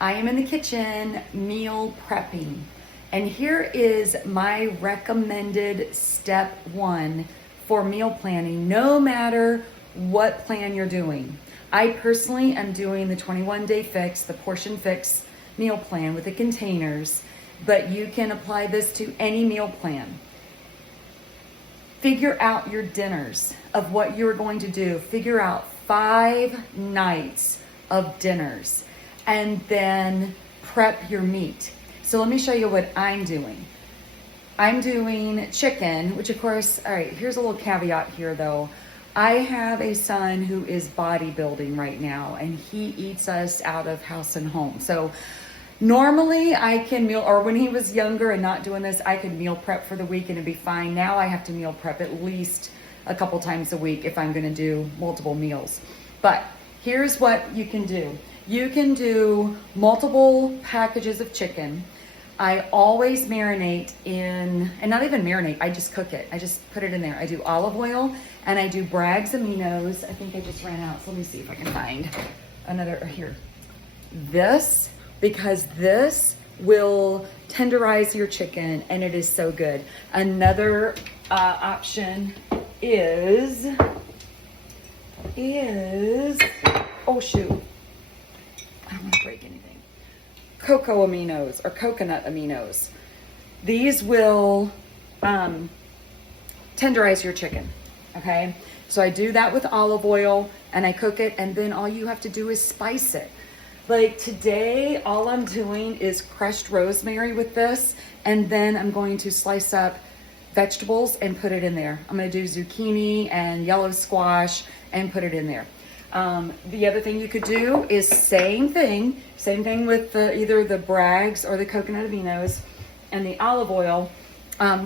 I am in the kitchen meal prepping. And here is my recommended step one for meal planning, no matter what plan you're doing. I personally am doing the 21-day fix, the portion fix meal plan with the containers, but you can apply this to any meal plan. Figure out your dinners of what you're going to do. Figure out 5 nights of dinners and then prep your meat. So let me show you what I'm doing. I'm doing chicken, which of course, all right, here's a little caveat here though. I have a son who is bodybuilding right now and he eats us out of house and home. So normally I can meal, or when he was younger and not doing this, I could meal prep for the week and it'd be fine. Now I have to meal prep at least a couple times a week if I'm gonna do multiple meals. But here's what you can do. You can do multiple packages of chicken. I always marinate in, and not even marinate, I just cook it. I just put it in there. I do olive oil and I do Bragg's Aminos. I think I just ran out, so let me see if I can find another here. This, because this will tenderize your chicken and it is so good. Another option is, oh shoot, I don't want to break anything. Cocoa aminos or coconut aminos. These will tenderize your chicken, okay? So I do that with olive oil and I cook it, and then all you have to do is spice it. Like today, all I'm doing is crushed rosemary with this, and then I'm going to slice up vegetables and put it in there. I'm gonna do zucchini and yellow squash and put it in there. The other thing you could do is same thing with either the Bragg's or the coconut aminos and the olive oil.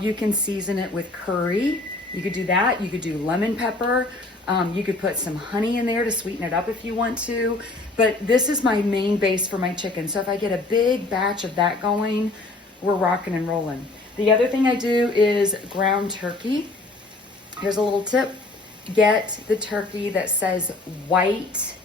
You can season it with curry. You could do that. You could do lemon pepper. You could put some honey in there to sweeten it up if you want to. But this is my main base for my chicken. So if I get a big batch of that going, we're rocking and rolling. The other thing I do is ground turkey. Here's a little tip. Get the turkey that says white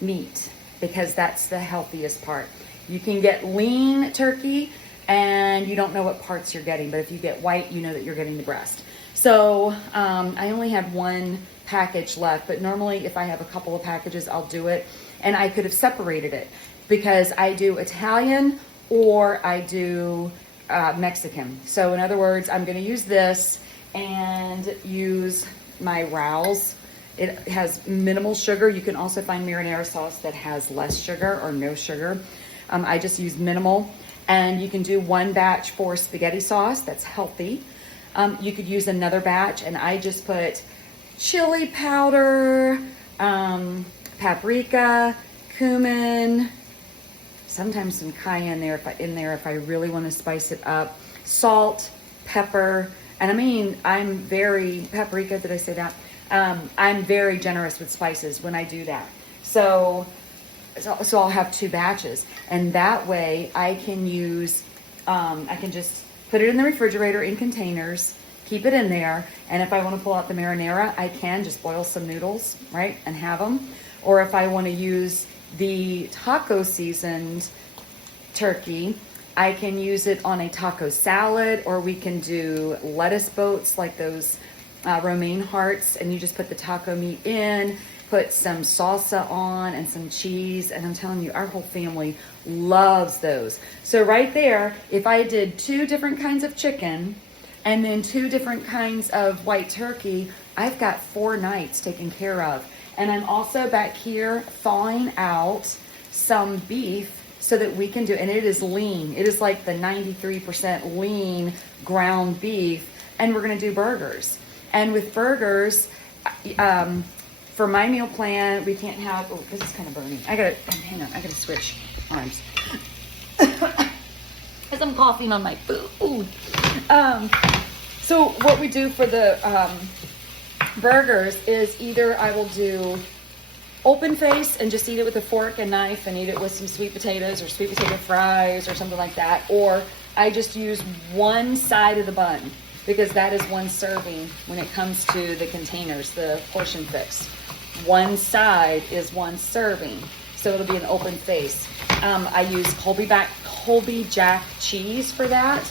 meat, because that's the healthiest part. You can get lean turkey and you don't know what parts you're getting, but if you get white, you know that you're getting the breast. So I only had 1 package left, but normally if I have a couple of packages, I'll do it. And I could have separated it because I do Italian or I do Mexican. So in other words, I'm gonna use this and use my Rouse. It has minimal sugar. You can also find marinara sauce that has less sugar or no sugar. I just use minimal. And you can do 1 batch for spaghetti sauce, that's healthy. You could use another batch, and I just put chili powder, paprika, cumin, sometimes some cayenne if I really want to spice it up, salt, pepper, and I mean, I'm very, paprika, did I say that? I'm very generous with spices when I do that. So I'll have 2 batches, and that way I can use, I can just put it in the refrigerator in containers, keep it in there, and if I want to pull out the marinara, I can just boil some noodles, right, and have them. Or if I want to use the taco seasoned turkey, I can use it on a taco salad, or we can do lettuce boats like those romaine hearts, and you just put the taco meat in, put some salsa on and some cheese, and I'm telling you, our whole family loves those. So right there, if I did 2 different kinds of chicken and then 2 different kinds of white turkey, I've got 4 nights taken care of. And I'm also back here thawing out some beef so that we can do, and it is lean. It is like the 93% lean ground beef, and we're gonna do burgers. And with burgers, for my meal plan, we can't have, oh, this is kind of burning. Hang on, I gotta switch arms. Because I'm coughing on my food. So what we do for the burgers is either I will do open face and just eat it with a fork and knife and eat it with some sweet potatoes or sweet potato fries or something like that. Or I just use one side of the bun, because that is 1 serving when it comes to the containers, the portion fix. One side is 1 serving. so it'll be an open face. I use Colby Jack cheese for that.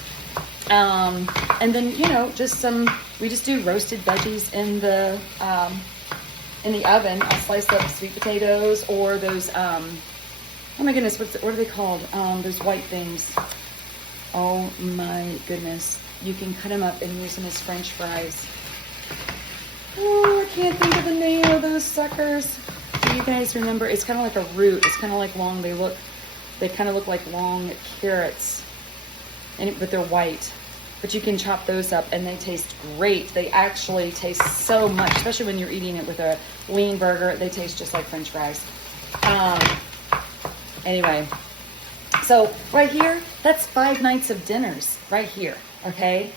And then, you know, we just do roasted veggies in the oven. I'll slice up sweet potatoes or those, oh my goodness, what are they called? Those white things. Oh my goodness. You can cut them up and use them as French fries. Oh, I can't think of the name of those suckers. Do you guys remember? It's kind of like a root. It's kind of like long. They kind of look like long carrots, but they're white. But you can chop those up and they taste great. They actually taste so much, especially when you're eating it with a lean burger. They taste just like French fries. Anyway, so right here, that's 5 nights of dinners right here, okay?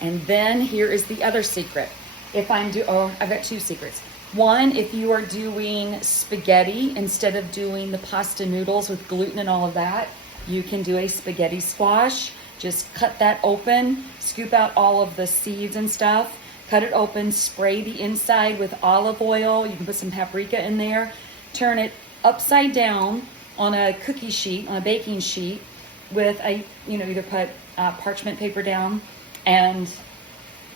And then here is the other secret. I've got 2 secrets. One, if you are doing spaghetti instead of doing the pasta noodles with gluten and all of that, you can do a spaghetti squash. Just cut that open, scoop out all of the seeds and stuff, cut it open, spray the inside with olive oil. You can put some paprika in there, turn it upside down on a cookie sheet, on a baking sheet with either put parchment paper down and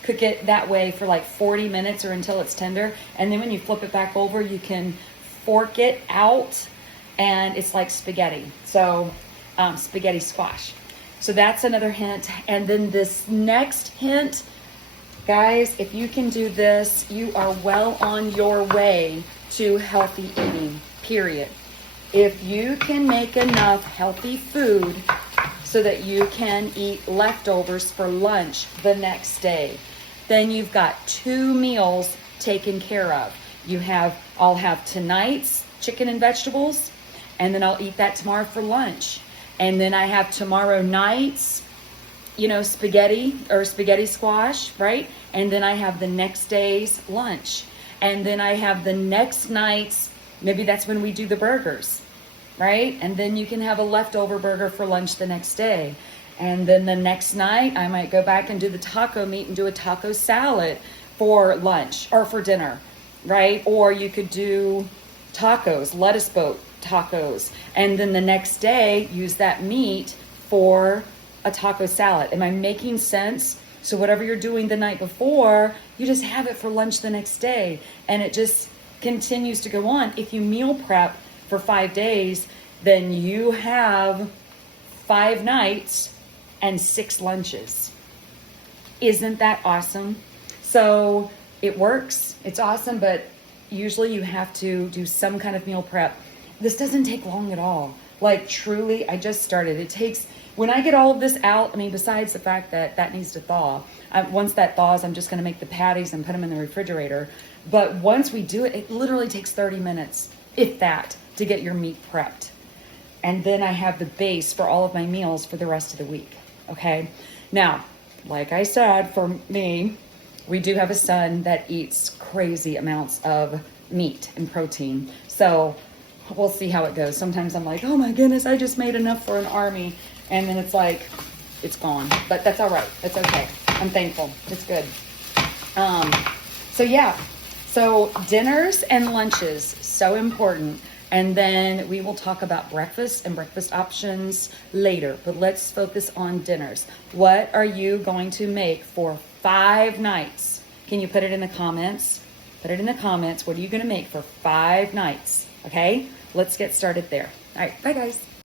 cook it that way for like 40 minutes or until it's tender. And then when you flip it back over, you can fork it out and it's like spaghetti. So spaghetti squash. So that's another hint. And then this next hint, guys, if you can do this, you are well on your way to healthy eating, period. If you can make enough healthy food so that you can eat leftovers for lunch the next day, then you've got 2 meals taken care of. I'll have tonight's chicken and vegetables, and then I'll eat that tomorrow for lunch. And then I have tomorrow night's, spaghetti squash, right? And then I have the next day's lunch. And then I have the next night's, maybe that's when we do the burgers, right? And then you can have a leftover burger for lunch the next day. And then the next night, I might go back and do the taco meat and do a taco salad for lunch or for dinner, right? Or you could do tacos, lettuce boat tacos, and then the next day use that meat for a taco salad. Am I making sense? So whatever you're doing the night before, you just have it for lunch the next day, and it just continues to go on. If you meal prep for 5 days, then you have 5 nights and 6 lunches. Isn't that awesome? So it works. It's awesome, but usually you have to do some kind of meal prep. This doesn't take long at all. Like truly, I just started. When I get all of this out, besides the fact that needs to thaw, once that thaws, I'm just gonna make the patties and put them in the refrigerator. But once we do it, it literally takes 30 minutes, if that, to get your meat prepped. And then I have the base for all of my meals for the rest of the week, okay? Now, like I said, for me, we do have a son that eats crazy amounts of meat and protein. So we'll see how it goes. Sometimes I'm like, oh my goodness, I just made enough for an army. And then it's like, it's gone. But that's all right. It's okay. I'm thankful. It's good. So yeah. So dinners and lunches, so important. And then we will talk about breakfast and breakfast options later. But let's focus on dinners. What are you going to make for 5 nights? Can you put it in the comments? Put it in the comments. What are you going to make for 5 nights? Okay? Let's get started there. All right. Bye, guys.